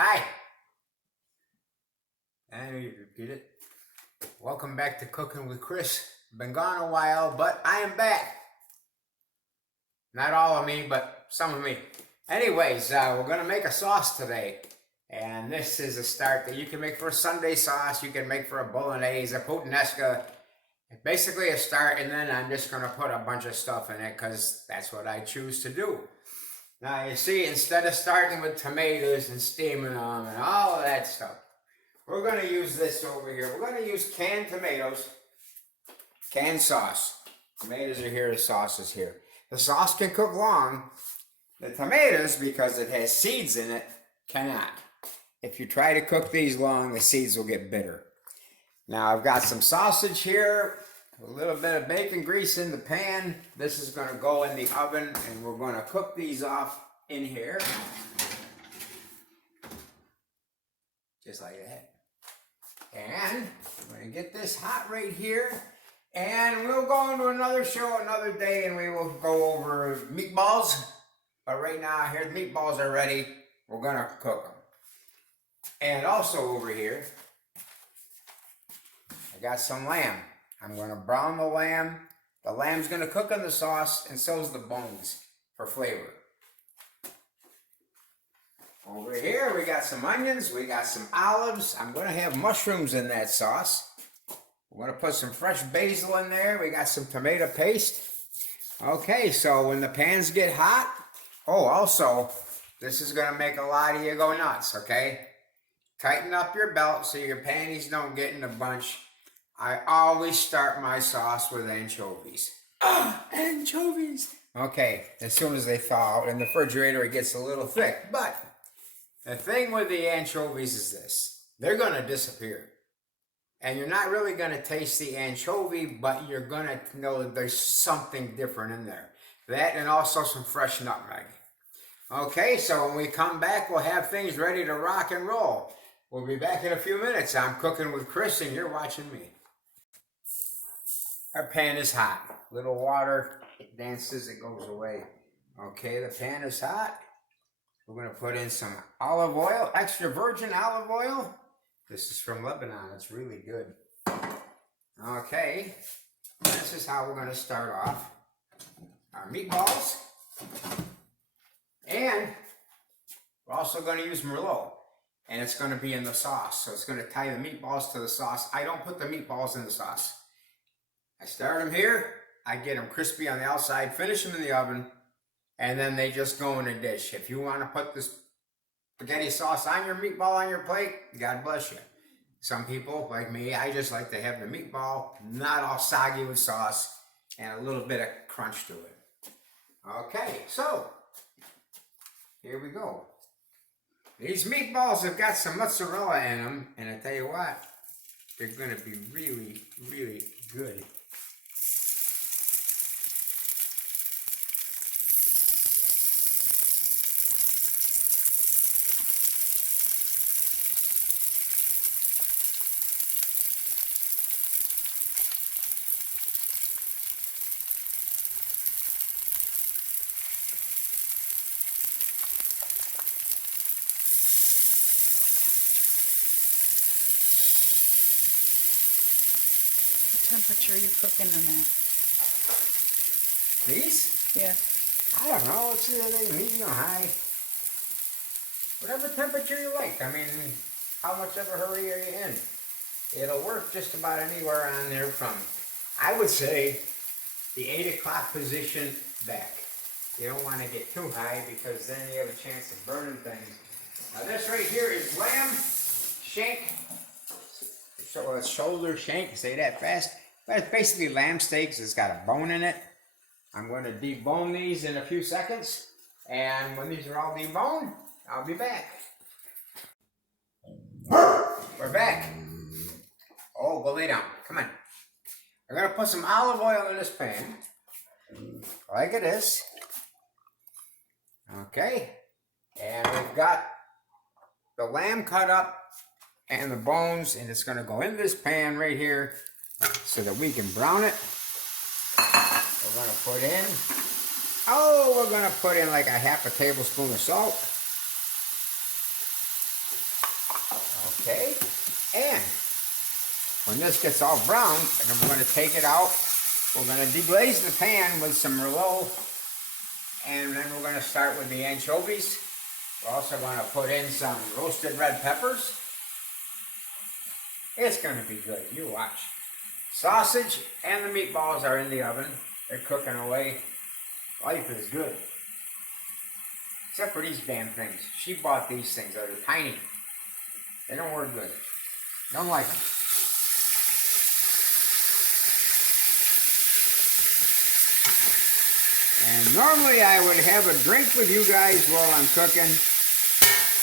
Hi. I knew you'd repeat it. Welcome back to Cooking with Chris. Been gone a while, but I am back. Not all of me, but some of me. Anyways, we're going to make a sauce today. And this is a start that you can make for a Sunday sauce. You can make for a bolognese, a puttanesca. It's basically a start, and then I'm just going to put a bunch of stuff in it because that's what I choose to do. Now, you see, instead of starting with tomatoes and steaming them and all of that stuff, we're going to use this over here. We're going to use canned tomatoes, canned sauce. Tomatoes are here, the sauce is here. The sauce can cook long. The tomatoes, because it has seeds in it, cannot. If you try to cook these long, the seeds will get bitter. Now, I've got some sausage here, a little bit of bacon grease in the pan. This is going to go in the oven, and we're going to cook these off in here. Just like that. And we're going to get this hot right here. And we'll go into another show another day, and we will go over meatballs. But right now, here the meatballs are ready. We're going to cook them. And also over here, I got some lamb. I'm going to brown the lamb. The lamb's going to cook in the sauce, and so is the bones for flavor. Over here, we got some onions. We got some olives. I'm going to have mushrooms in that sauce. We're going to put some fresh basil in there. We got some tomato paste. Okay, so when the pans get hot, also, this is going to make a lot of you go nuts, okay? Tighten up your belt so your panties don't get in a bunch. I always start my sauce with anchovies. Anchovies! Okay, as soon as they thaw out in the refrigerator, it gets a little thick. But the thing with the anchovies is this. They're going to disappear. And you're not really going to taste the anchovy, but you're going to know that there's something different in there. That and also some fresh nutmeg. Okay, so when we come back, we'll have things ready to rock and roll. We'll be back in a few minutes. I'm cooking with Chris, and you're watching me. Our pan is hot. Little water, it dances, it goes away. Okay, the pan is hot. We're going to put in some olive oil, extra virgin olive oil. This is from Lebanon. It's really good. Okay, this is how we're going to start off our meatballs. And we're also going to use Merlot. And it's going to be in the sauce. So it's going to tie the meatballs to the sauce. I don't put the meatballs in the sauce. I start them here. I get them crispy on the outside, finish them in the oven, and then they just go in a dish. If you want to put this spaghetti sauce on your meatball on your plate, God bless you. Some people, like me, I just like to have the meatball not all soggy with sauce and a little bit of crunch to it. Okay, so here we go. These meatballs have got some mozzarella in them, and I tell you what, they're going to be really, really good. Temperature you cooking them at? These? Yeah. I don't know. It's medium, high. Whatever temperature you like. I mean, how much of a hurry are you in? It'll work just about anywhere on there from, I would say, the 8 o'clock position back. You don't want to get too high because then you have a chance of burning things. Now this right here is lamb shank. So it's shoulder shank, say that fast. But it's basically lamb steaks. It's got a bone in it. I'm going to debone these in a few seconds. And when these are all deboned, I'll be back. We're back. Oh, go lay down. Come on. We're going to put some olive oil in this pan. Like it is. Okay. And we've got the lamb cut up and the bones, and it's going to go in this pan right here so that we can brown it. We're going to put in, we're going to put in like a half a tablespoon of salt. Okay, and when this gets all brown, then we're going to take it out. We're going to deglaze the pan with some Merlot, and then we're going to start with the anchovies. We're also going to put in some roasted red peppers. It's going to be good. You watch. Sausage and the meatballs are in the oven. They're cooking away. Life is good. Except for these damn things. She bought these things. They're tiny. They don't work good. Don't like them. And normally I would have a drink with you guys while I'm cooking.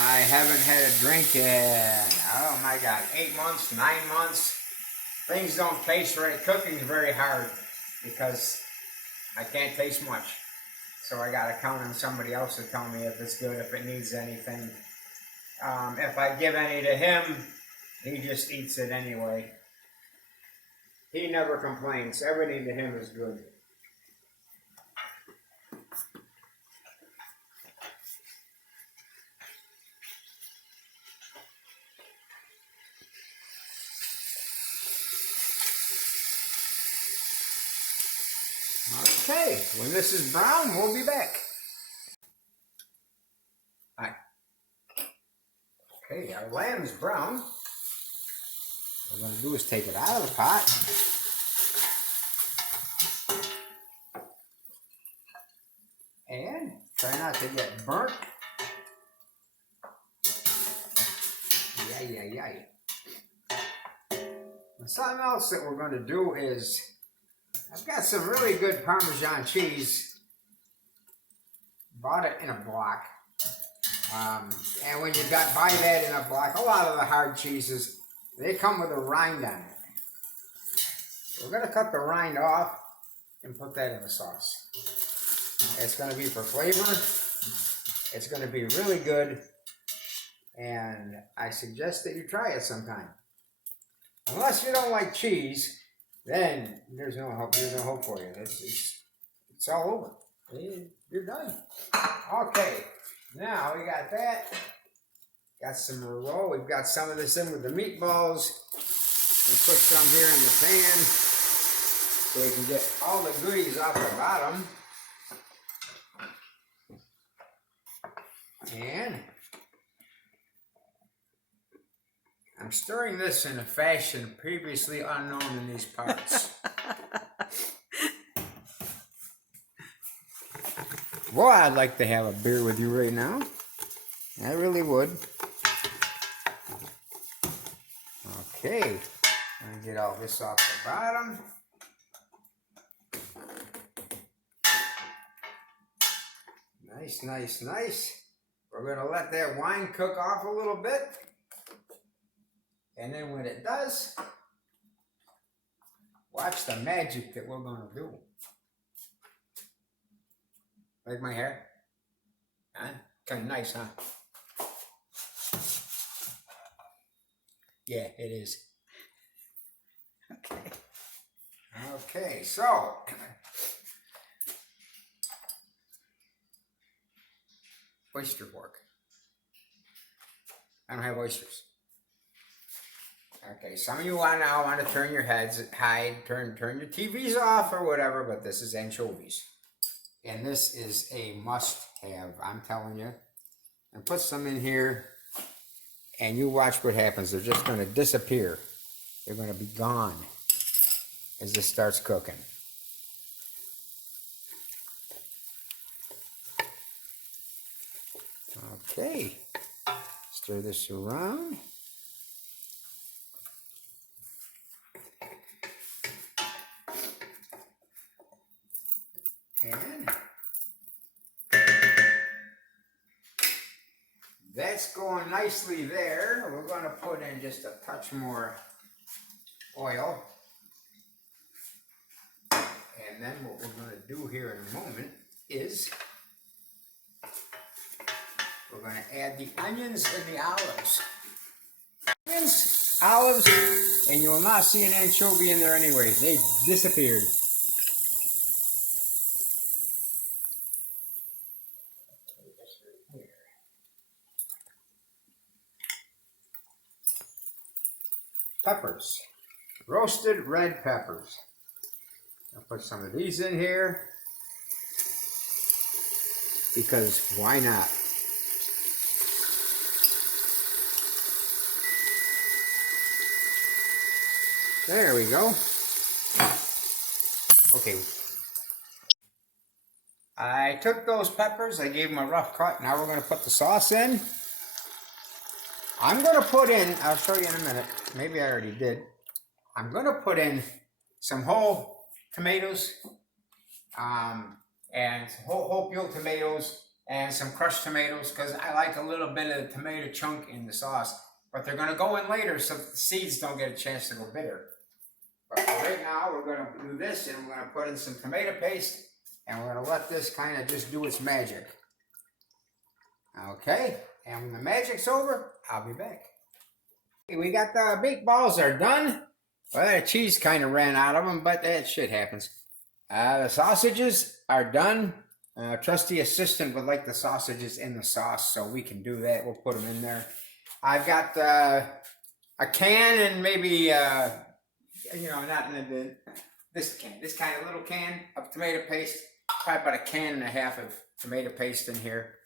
I haven't had a drink in, oh my God, 8 months, 9 months. Things don't taste right. Cooking's very hard because I can't taste much. So I gotta count on somebody else to tell me if it's good, if it needs anything. If I give any to him, he just eats it anyway. He never complains. Everything to him is good. Okay, when this is brown, we'll be back. Hi. Okay, our lamb's brown. What we're going to do is take it out of the pot. And try not to get burnt. Yay. And something else that we're going to do is, I've got some really good Parmesan cheese. Bought it in a block. And when you buy that in a block, a lot of the hard cheeses, they come with a rind on it. We're going to cut the rind off and put that in the sauce. It's going to be for flavor. It's going to be really good. And I suggest that you try it sometime. Unless you don't like cheese, then there's no hope. There's no hope for you. It's all over. You're done. Okay. Now we got that. Got some Merlot. We've got some of this in with the meatballs. We'll put some here in the pan so we can get all the goodies off the bottom. And I'm stirring this in a fashion previously unknown in these parts. Boy, I'd like to have a beer with you right now. I really would. Okay, I'm gonna get all this off the bottom. Nice. We're gonna let that wine cook off a little bit. And then when it does, watch the magic that we're gonna do. Like my hair? Huh? Kind of nice, huh? Yeah, it is. Okay, so oyster fork. I don't have oysters. Okay, some of you want to turn your heads, turn your TVs off or whatever, but this is anchovies. And this is a must-have, I'm telling you. And put some in here, and you watch what happens. They're just going to disappear. They're going to be gone as this starts cooking. Okay, stir this around. And that's going nicely there. We're going to put in just a touch more oil. And then what we're going to do here in a moment is we're going to add the onions and the olives. Onions, olives, and you will not see an anchovy in there anyway. They disappeared. peppers, roasted red peppers. I'll put some of these in here because why not? There we go. Okay. I took those peppers, I gave them a rough cut. Now we're going to put the sauce in. I'm going to put in, I'll show you in a minute. Maybe I already did. I'm going to put in some whole tomatoes, and whole peeled tomatoes and some crushed tomatoes because I like a little bit of the tomato chunk in the sauce. But they're going to go in later so the seeds don't get a chance to go bitter. But right now we're going to do this, and we're going to put in some tomato paste, and we're going to let this kind of just do its magic. Okay, and when the magic's over, I'll be back. Okay, we got the meatballs are done. Well, that cheese kind of ran out of them, but that shit happens. The sausages are done. Trusty assistant would like the sausages in the sauce, so we can do that. We'll put them in there. I've got a can and maybe, not in this kind of little can of tomato paste. Probably about a can and a half of tomato paste in here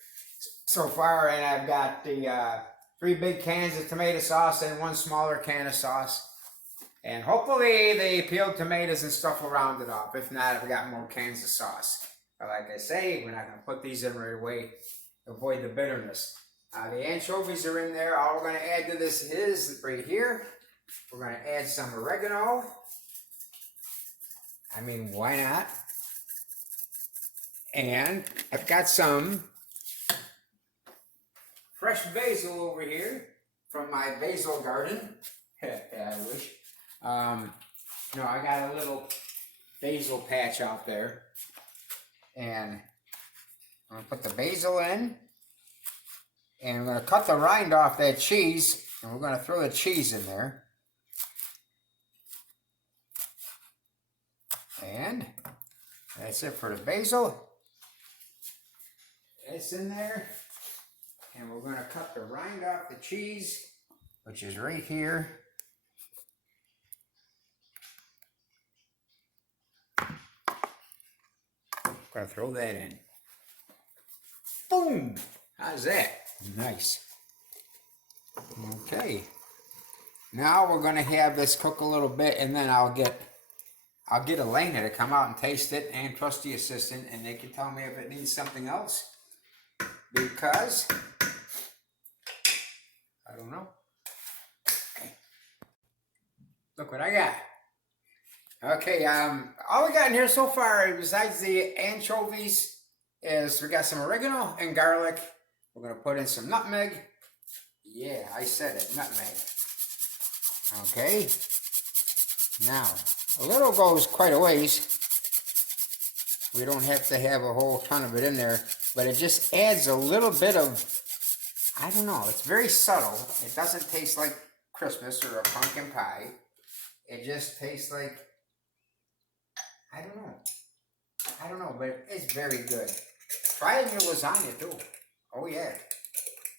so far. And I've got the 3 big cans of tomato sauce and 1 smaller can of sauce. And hopefully the peeled tomatoes and stuff will round it off. If not, I've got more cans of sauce. But like I say, we're not going to put these in right away to avoid the bitterness. The anchovies are in there. All we're going to add to this is right here. We're going to add some oregano. I mean, why not? And I've got some fresh basil over here from my basil garden. Yeah, I wish. I got a little basil patch out there, and I'm gonna put the basil in, and I'm gonna cut the rind off that cheese, and we're gonna throw the cheese in there, and that's it for the basil. It's in there, and we're gonna cut the rind off the cheese, which is right here. Gonna throw that in. Boom! How's that? Nice. Okay. Now we're gonna have this cook a little bit, and then I'll get Elena to come out and taste it, and trusty assistant, and they can tell me if it needs something else. Because I don't know. Okay. Look what I got. Okay, all we got in here so far, besides the anchovies, is we got some oregano and garlic. We're going to put in some nutmeg. Yeah, I said it, nutmeg. Okay. Now, a little goes quite a ways. We don't have to have a whole ton of it in there, but it just adds a little bit of, I don't know, it's very subtle. It doesn't taste like Christmas or a pumpkin pie. It just tastes like, I don't know, but it's very good. Try it in your lasagna too. Oh yeah,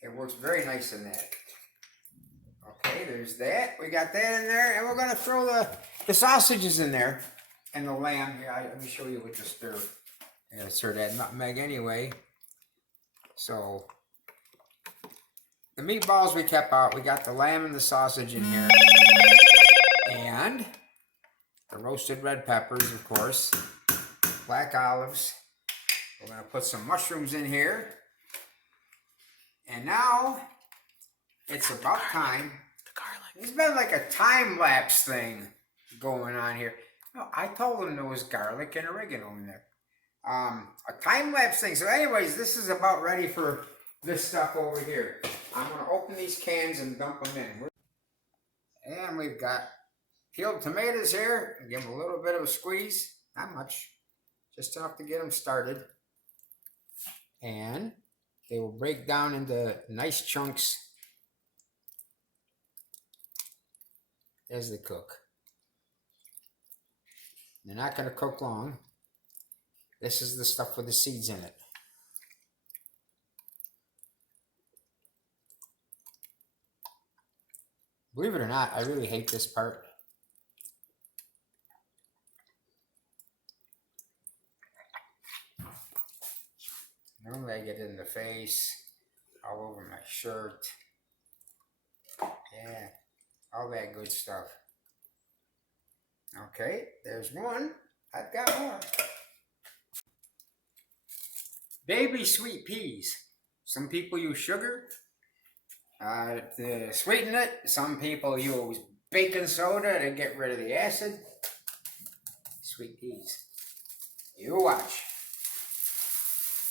it works very nice in that. Okay, there's that. We got that in there, and we're gonna throw the sausages in there, and the lamb. Here, let me show you what to stir. I gotta stir that nutmeg anyway. So the meatballs we kept out. We got the lamb and the sausage in here, and the roasted red peppers, of course, black olives. We're going to put some mushrooms in here. And now it's about time. The garlic. It's been like a time-lapse thing going on here. No, I told them there was garlic and oregano in there. A time-lapse thing. So anyways, this is about ready for this stuff over here. I'm going to open these cans and dump them in. And we've got peeled tomatoes here. Give them a little bit of a squeeze. Not much. Just enough to get them started. And they will break down into nice chunks as they cook. They're not going to cook long. This is the stuff with the seeds in it. Believe it or not, I really hate this part. Normally I get it in the face, all over my shirt. Yeah, all that good stuff. Okay, there's one. I've got more. Baby sweet peas. Some people use sugar to sweeten it. Some people use baking soda to get rid of the acid. Sweet peas. You watch.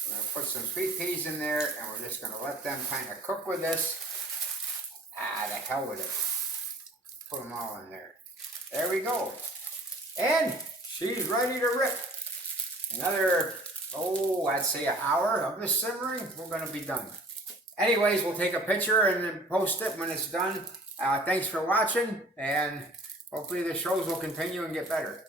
I'm going to put some sweet peas in there, and we're just going to let them kind of cook with this. The hell with it. Put them all in there. There we go. And she's ready to rip. Another, I'd say an hour of this simmering, we're going to be done. Anyways, we'll take a picture and then post it when it's done. Thanks for watching, and hopefully the shows will continue and get better.